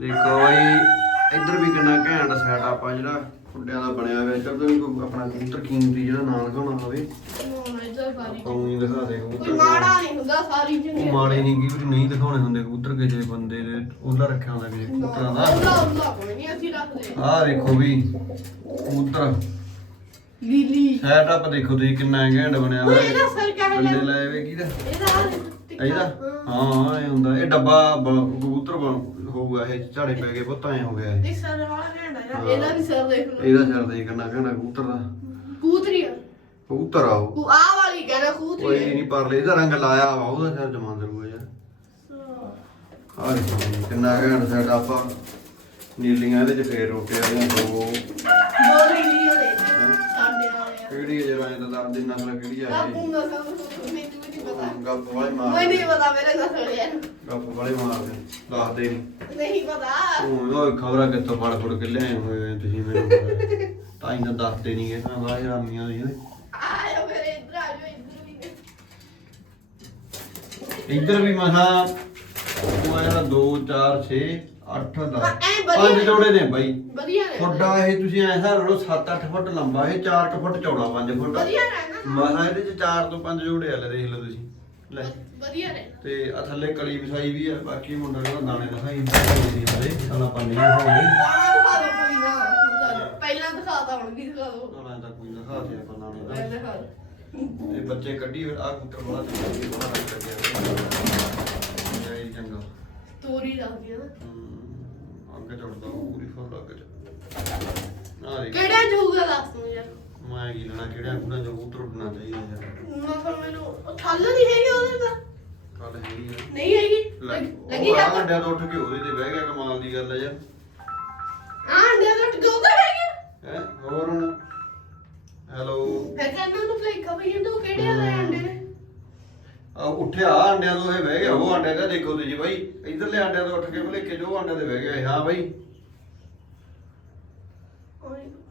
ਦੇਖੋ ਬਾਈ ਇੱਧਰ ਵੀ ਕਿੰਨਾ ਘੈਂਟ ਸੈਟ ਆਪਾਂ ਜਿਹੜਾ ਫੁੱਡਿਆਂ ਦਾ ਬਣਿਆ ਹੋਇਆ। ਇੱਧਰ ਤੋਂ ਵੀ ਕੋਈ ਆਪਣਾ ਕਬੂਤਰ ਕੀਮਤੀ ਜਿਹੜਾ ਨਾਂ ਲਿਖਾਉਣਾ ਹੋਵੇ। ਆਪਾਂ ਨੂੰ ਹੀ ਦਿਖਾ ਦੇ ਕਬੂਤਰ ਮਾੜਾ ਨਹੀਂ ਹੁੰਦਾ ਸਾਰੀ ਉਹ ਮਾੜੇ ਨਹੀਂ ਕੀ ਨਹੀਂ ਦਿਖਾਉਣੇ ਹੁੰਦੇ ਕਬੂਤਰ ਕਿਸੇ ਬੰਦੇ ਦੇ ਉਹਦਾ ਰੱਖਿਆ ਹੁੰਦਾ ਕਿਸੇ ਕਬੂਤਰਾਂ ਦਾ। ਨਹੀਂ ਆਹ ਦੇਖੋ ਵੀ ਕਬੂਤਰ ਲੀਲੀ ਸੈਟ ਅਪ ਦੇਖੋ ਤੁਸੀਂ ਕਿੰਨਾ ਘੈਂਟ ਬਣਿਆ ਉਹ ਹੋਇਆ ਇਹਦਾ ਸਰ ਹੈ ਬੰਦੇ ਲਾਏ ਵੇ ਕਿਹਦਾ? ਇਹਦਾ ਹਾਂ ਹਾਂ ਇਹ ਹੁੰਦਾ। ਇਹ ਡੱਬਾ ਬ- ਕਬੂਤਰ ਬਣ- ਹੋਊਗਾ ਇਹ ਝਾੜੇ ਪੈ ਗਏ ਪੁੱਤ ਐ ਹੋ ਗਿਆ ਇਹ। ਦੇਖ ਸਰ ਵਾਲਾ ਘੰਟਾ ਯਾਰ ਇਹਦਾ ਵੀ ਸਰ ਦੇਖ ਲਓ ਇਹਦਾ ਸਿਰ ਦੇ ਕਿੰਨਾ ਘੈਂਟ ਕਬੂਤਰ ਦਾ। ਕੂਤਰੀ ਆ। ਕਬੂਤਰ ਆ ਉਹ। ਉਹ ਆ ਵਾਲੀ ਕਹਿੰਦਾ ਕੂਤਰੀ ਕੋਈ ਹੈ ਨਹੀਂ ਪਰਲੇ ਇਹਦਾ ਰੰਗ ਲਾਇਆ ਵਾ ਉਹਦਾ ਸਿਰ ਜਮਾ ਦਰੂਗਾ ਯਾਰ। ਆਹ ਦੇਖੋ ਜੀ, ਕਿੰਨਾ ਘੈਂਟ ਸੈਟ ਆਪਾਂ। ਨੀਲੀਆਂ ਇਹਦੇ ਚ ਫੇਰ ਰੋਟੇ ਵਾਲੀਆਂ ਦੋ। ਦੋ ਲੀਲੀ ਹੋ? ਦੇ ਸਾਡੇ ਵਾਲੇ ਆ। ਕਿਹੜੀ ਜਿਹੜਾ ਇਹਦਾ ਦਰਦ ਦੀ ਨਸਲ ਕਿਹੜੀ ਆ ਇਹ। ਕਾਪੂ ਦਾ ਸਭ ਮੈਨੂੰ ਨਹੀਂ ਪਤਾ। ਗੱਪ ਵਾਲੇ ਮੈਨੂੰ ਮਾਰਦੇ ਨਹੀਂ ਪਤਾ ਮੇਰੇ ਨਸਲ ਹੈ ਗੱਪ ਵਾਲੇ ਮਾਰਦੇ ਦੱਸਦੇ ਨਹੀਂ ਨਹੀਂ ਪਤਾ। ਉਹ ਉਹ ਖਬਰਾਂ ਕਿੱਥੋਂ ਫੜ ਫੜ ਕੇ ਲਿਆਏ ਹੋਏ ਤੁਸੀਂ ਮੈਨੂੰ। ਤਾਂ ਇਹਨਾਂ ਦੱਸਦੇ ਨਹੀਂ ਇਹ ਬਾਹਰ ਰਾਮੀਆਂ ਦੀ ਆਇਆ ਮੇਰੇ ਇੱਧਰ ਆ ਜਾਓ ਇੱਧਰ ਵੀ ਇੱਧਰ ਵੀ ਮਸਾ ਉਹ ਇਹਦਾ 2 4 6 8 10 ਐ ਵਧੀਆ ਪੰਜ ਜੋੜੇ ਨੇ ਬਾਈ। ਵਧੀਆ ਨੇ। ਤੁਹਾਡਾ ਇਹ ਤੁਸੀਂ ਐਸਾ ਰੋ 7-8 ਫੁੱਟ ਲੰਬਾ ਇਹ 4 ਫੁੱਟ ਚੌੜਾ 5 ਫੁੱਟ। ਵਧੀਆ ਰਹਿਣਾ ਮਸਾ ਇਹਦੇ ਚ 4 ਤੋਂ 5 ਜੋੜੇ ਆ ਲੈ ਦੇਖ ਲਓ ਤੁਸੀਂ। ਲੈ। ਵਧੀਆ ਰਹਿਣਾ ਤੇ ਆ ਥੱਲੇ ਕਲੀ ਵਿਛਾਈ ਵੀ ਆ ਬਾਕੀ ਮੁੰਡਾ ਕਹਿੰਦਾ ਦਾਣੇ ਦਿਖਾਈ ਨਹੀਂ ਹਲੇ ਸਾਲਾ ਪੰਨੀ ਹੋਣੀ ਦਾਣਾ ਦਿਖਾ ਦਿਓ ਕੋਈ ਨਾ ਹੁਣ ਤਾਂ ਪਹਿਲਾਂ ਦਿਖਾਤਾ ਹੁਣ ਵੀ ਦਿਖਾ ਦਿਓ ਨਾ ਤਾਂ ਕੋਈ ਦਿਖਾ ਦੇ ਆਪਾਂ ਮੈਂ ਦਾ ਦਿਖਾ ਦਿਓ। ਇਹ ਬੱਚੇ ਕੱਢੀ ਆ ਕੁੱਤਰ ਬੜਾ ਤੇ ਬੜਾ ਲੱਗ ਗਿਆ ਇਹ ਚੰਗਾ ਸਟੋਰੀ ਦੱਸਦੀ ਆ ਨਾ। ਹਮ, ਅੱਗੇ ਚੜਦਾ ਪੂਰੀ ਫੁੱਲ ਅੱਗੇ ਚ ਆ ਦੇਖ। ਕਿਹੜਾ ਜੂਗਾ ਦੱਸ ਤੂੰ ਯਾਰ। ਮੈਂ ਕੀ ਲੈਣਾ ਕਿਹੜਾ ਕੁੜਾ ਜੋ ਉਤਰ ਉੱਡਣਾ ਚਾਹੀਦਾ ਯਾਰ। ਮੈਂ ਫਿਰ ਮੈਨੂੰ ਉਹ ਥੱਲ ਨਹੀਂ ਹੈਗੀ ਉਹਦੇ ਤਾਂ ਕੱਲ ਹੈਗੀ ਆ। ਨਹੀਂ ਹੈਗੀ। ਲੱਗ- ਲੱਗੀ ਉਹ ਜਾ ਆ ਅੰਡਿਆਂ ਤੋਂ ਉੱਠ ਕੇ ਉਹਦੇ ਤੇ ਬਹਿ ਗਿਆ ਕਮਾਲ ਦੀ ਗੱਲ ਆ ਯਾਰ। ਆ ਅੰਡੇ ਦਾ ਟਗੋ ਤਾਂ ਹੈਗੀ ਹੈ ਹੋਰ ਹੁਣ? ਹੈਲੋ? ਫਿਰ ਕਹਿੰਦਾ ਉਹਨੂੰ ਪਲੇ ਕਬਈ ਤੂੰ ਕਿਹੜੇ ਵਾਲੇ ਅੰਡੇ ਨੇ ਆ? ਉੱਠਿਆ ਅੰਡਿਆਂ ਤੋਂ ਇਹ ਬਹਿ ਗਿਆ ਉਹ ਅੰਡਿਆਂ ਦਾ ਦੇਖੋ ਤੁਸੀਂ ਬਾਈ ਇਧਰਲੇ ਅੰਡਿਆਂ ਤੋਂ ਉੱਠ ਕੇ ਭਲੇਖੇ ਜੋ ਅੰਡਿਆਂ ਤੇ ਬਹਿ ਗਿਆ ਇਹ। ਹਾਂ ਬਾਈ।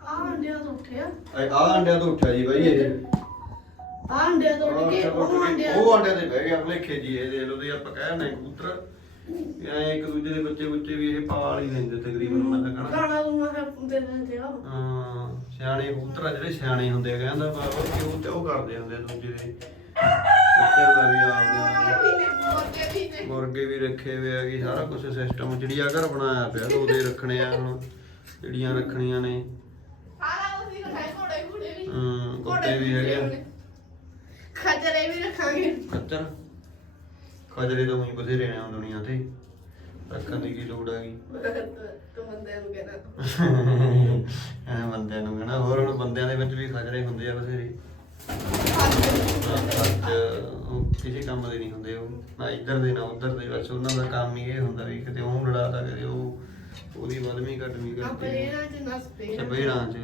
ਆ ਅੰਡੇ ਤੋਂ ਉੱਠਿਆ। ਆ ਅੰਡਿਆਂ ਤੋਂ ਉੱਠਿਆ ਜੀ ਬਾਈ ਇਹ। ਤੋਂ ਉੱਠ ਕੇ ਆਹ ਉਹ ਅੰਡਿਆਂ ਤੇ ਬਹਿ ਗਿਆ ਭਲੇਖੇ ਜੀ ਇਹ ਦੇਖ ਲਓ ਤੁਸੀਂ ਆਪਾਂ ਕਹਿ ਰਹੇ ਕਬੂਤਰ। ਐ ਇੱਕ ਦੂਜੇ ਦੇ ਬੱਚੇ ਬੱਚੇ ਵੀ ਇਹ ਪਾਲ ਹੀ ਲੈਂਦੇ ਤਕਰੀਬਨ ਮੈਂ ਤਾਂ ਕਹਣਾ। ਗਾਣਾ ਤੂੰ ਮੈਂ ਦੇ ਦਿੰਦੇ ਆ। ਹਾਂ ਸਿਆਣੇ ਕਬੂਤਰ ਆ ਜਿਹੜੇ ਸਿਆਣੇ ਹੁੰਦੇ ਆ ਕਹਿੰਦਾ ਬਾਬਾ ਕਿ ਉਹ ਤੇ ਉਹ ਕਰਦੇ ਹੁੰਦੇ ਆ ਦੂਜੇ ਦੇ। ਬੱਚਿਆਂ ਦਾ ਵੀ ਆਪਦੇ ਮੁਰਗੇ ਵੀ ਰੱਖੇ ਹੋਏ ਆ ਕਿ ਸਾਰਾ ਕੁਝ ਸਿਸਟਮ ਚਿੜੀਆ ਘਰ ਬਣਾਇਆ ਪਿਆ ਉਹਦੇ ਰੱਖਣੇ ਆ ਹੁਣ ਚਿੜੀਆਂ ਰੱਖਣੀਆਂ ਨੇ। ਆਲਾ ਉਸੇ ਰਖਾਈ ਘੋੜੇ ਘੋੜੇ ਵੀ। ਹਮ, ਕੁੱਤੇ ਵੀ ਹੈਗੇ ਆ। ਖਜਰੇ ਵੀ ਰੱਖਾਂਗੇ। ਖੱਚਰ ਖਜਰੇ ਤਾਂ ਉਹੀ ਬਥੇਰੇ ਨੇ ਹੁਣ ਦੁਨੀਆ ਤੇ। ਰੱਖਣ ਦੀ ਕੀ ਲੋੜ ਹੈਗੀ? ਤੂੰ ਬੰਦੇ ਨੂੰ ਕਹਿਣਾ। ਐ ਬੰਦਿਆਂ ਨੂੰ ਕਹਣਾ ਹੋਰ ਹੁਣ ਬੰਦਿਆਂ ਦੇ ਵਿੱਚ ਵੀ ਖਜਰੇ ਹੁੰਦੇ ਆ ਬਥੇਰੇ। ਕਿਸੇ ਕੰਮ ਦੇ ਨਹੀਂ ਹੁੰਦੇ ਉਹ ਨਾ ਇੱਧਰ ਦੇ ਨਾ ਉੱਧਰ ਦੇ ਬਸ ਉਹਨਾਂ ਦਾ ਕੰਮ ਹੀ ਇਹ ਹੁੰਦਾ ਵੀ ਕਿਤੇ ਉਹ ਲੜਾਤਾ ਕਦੇ ਉਹ ਉਹਦੀ ਘਟਵੀਂ ਆਪਣੇ ਕਰਦੀ ਇਹਨਾਂ ਚ ਨਸ ਪੇ ਚਬੇੜਾਂ ਚ।